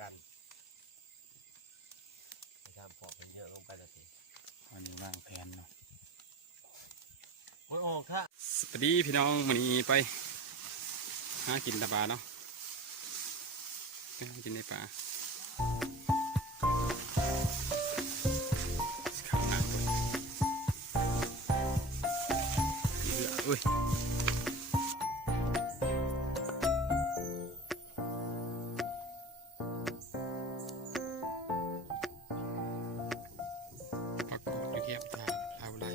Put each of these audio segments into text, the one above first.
กันไปทำปอกเป็นเยอะลงไปแล้วสิอันนี้วางแผนเนาะโอ้ยออกค่ะสวัสดีพี่น้องวันนี้ไปหากินตะปลาเนาะไปหากินในป่าข้าวหน้าตัวเรืออุ้ยปักกอดอยู่เทียบทางเอาไร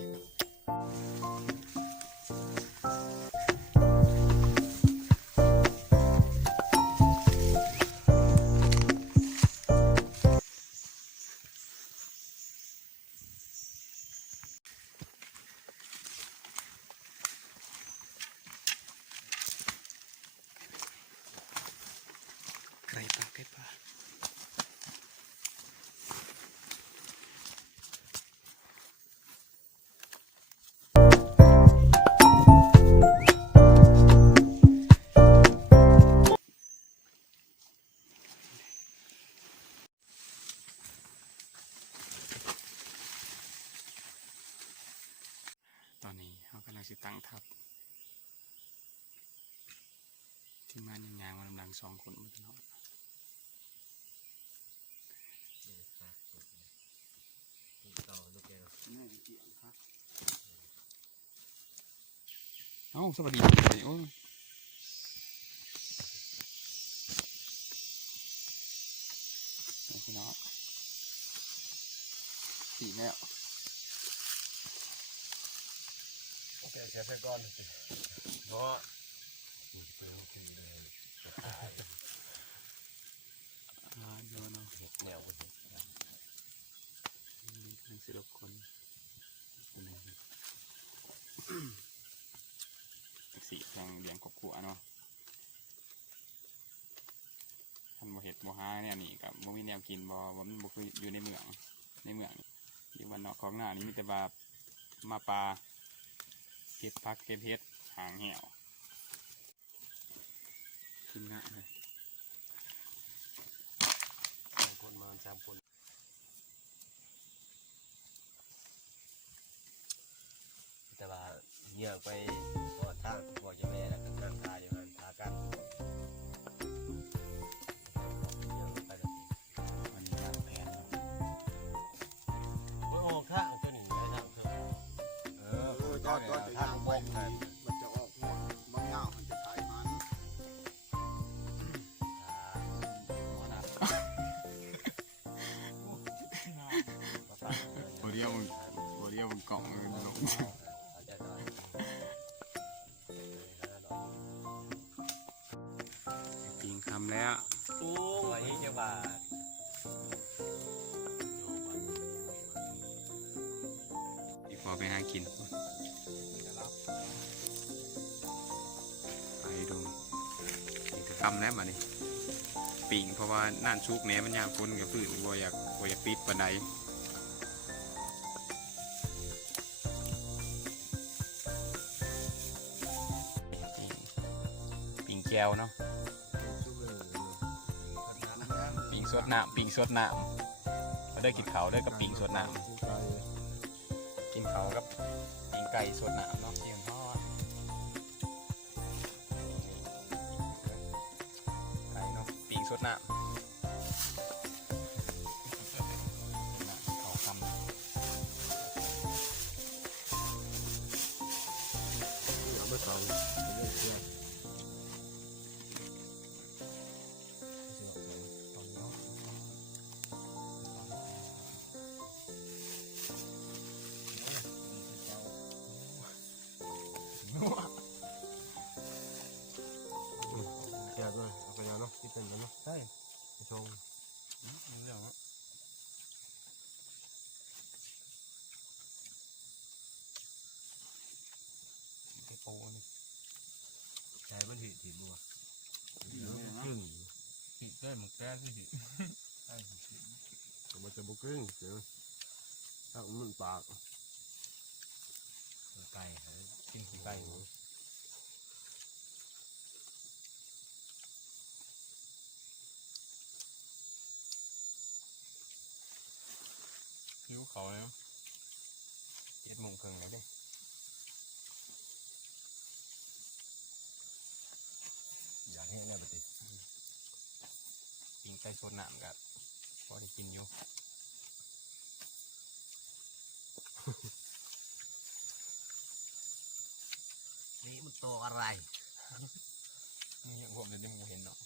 ไก่ปลาไก่ปลาตอนนี้เขากำลังสิตั้งทับที่มันยางๆมันกำลัง2 คนมันเนาะเอ้าสวัสดีโอ้ยพี่น้องสีแล้วโอเคเสียไปก่อนเพราะเดี๋ยวเนาะแนวทั้ง16 คนสีแทงเลี้ยงกบขัวเนาะท่านบ่เห็ดบ่หาเนี่ยนี่กับบ่มีแนวกินบ่มันบ่คืออยู่ในเมืองอยู่วันนอกของหน้านี้มีแต่ว่ามาปลาเก็บผักเก็บเห็ดหางเหี่ยวกินง่ายเลยคนมา3 คนแต่ว่าเหยื่อไปพอทางพอจะแม่แล้วก็นั่งทาอยู่นั่นทากันวันนี้วางแผนเนาะโอ้ยออกค่ะตัวนี้ได้ทางเถอะก็จะทางบงมันจะออกหัวบางอย่างมันจะขายมันหัวเดียวมันเกาะมันลงปิงคำแล้วโอ้ยเจ้าบาทพี่พอไปหากินไปดูนี่ก็คำแล้วมาดิปิงเพราะว่าน่านชุกแหนมันยากคนกับพื้นบ่อยากปิดปานใดปิงแก้วเนาะปิงสดน้ำก็ได้กินเขาได้กับปิงสดน้ำกินเขากับปิงไก่สดน้ำเนาะเพียงทอดไก่เนาะปิงสดน้ำเขาคำไม่ต้องแก่ด้วยเอาไปแล้วเนาะที่เป็นแล้วเนาะใช่ไปชงเรื่องว่าไอ้โป้นี่ ใจมันถีบบัวขึ้น หิได้หมึกแก้ที่หิใช่มันจะบุกขึ้นเดี๋ยวถ้ามันปากไก่กินไก่ เขาเลย7:30แล้วเด้ อยากให้แน่ปฏิ กินไก่สดน้ำกับพอได้กินอยู่ นี่มันโตอะไร นี่ยังผมจะได้หมูเห็นเนาะ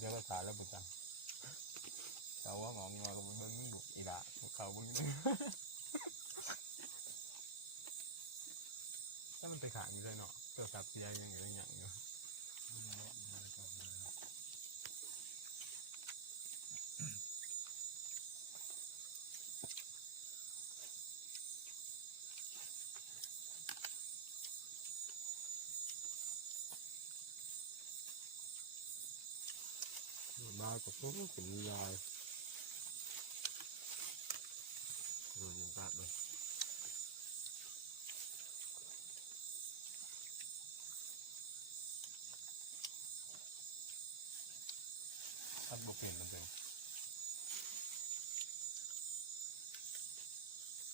เดี๋ยวก็ขาแล้วปุ๊จังเขาว่าหงองงอกับมึงดุอีด่าเขาพวกนี้ถ้ามันไปขายอยู่เลยเนาะเกิดสับเสียยังไงอย่างเงี้ยมากับพวกเป็นยายยังตัดเลย ถ้าบุกเปลี่ยนมันเป็น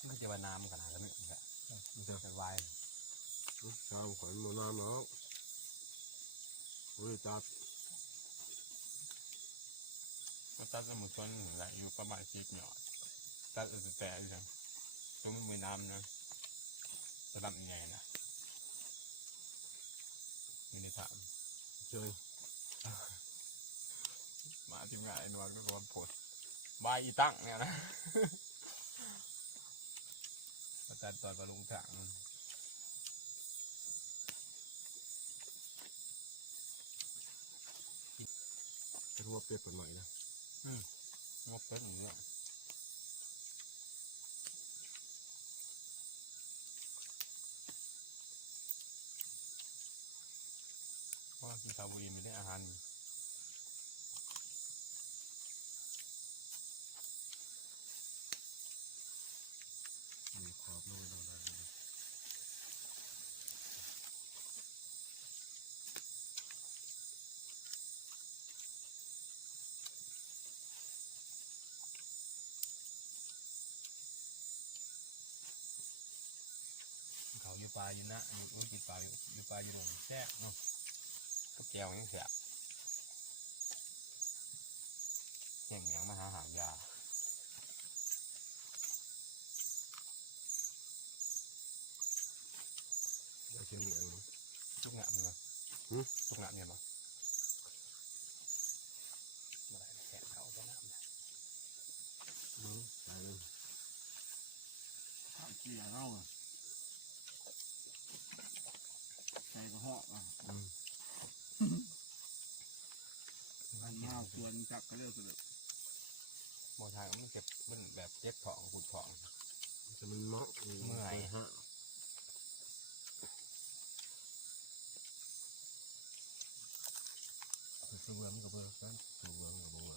ไม่จะว่าน้ำขนาดนั้นเนี่ยมันจะเป็นวาย น้ำขวัญโมน้ำแล้วรู้จัก ก็ตัดสมุนต้นแหละอยู่ประมาณ10 หยอดตัดแต่อยู่จังตัวมันมีน้ำนะระดับใหญ่นะไม่ได้ถาม เจอ มาทีมงานไอ้นวลก็โดนผลบายอีตั้งเนี่ยนะอาจารย์ตอนมาลงถัง จะรู้ว่าเปรี้ยวเป็นหน่อยนะ งบเป็นอย่างเงี้ยเพราะว่ากินชาบุรีไม่ได้อาหาร มีขอบน้อยตรงนั้นเขาอยู่ปลาอยู่นะอยู่กินปลาอยู่ปลาอยู่หลงแซ่บเนาะ ก็แก้วยังเสียแข่งเหนียงมาหายา ได้เชียงเหนียว ลูกหงะมันมาลูกหงะเนี่ยมาแข่งเขาจะน้ำนะ ตายเลย ข้าวเกี่ยเราใส่กระเหาะอันนี้ส่วนจับก็เรียกสุด โมทายมันเจ็บมันแบบเจ็บท้องขุดท้อง จะมันเมาะฮะคือเบื่อมันก็เบื่อกันเบื่อมันก็เบื่อ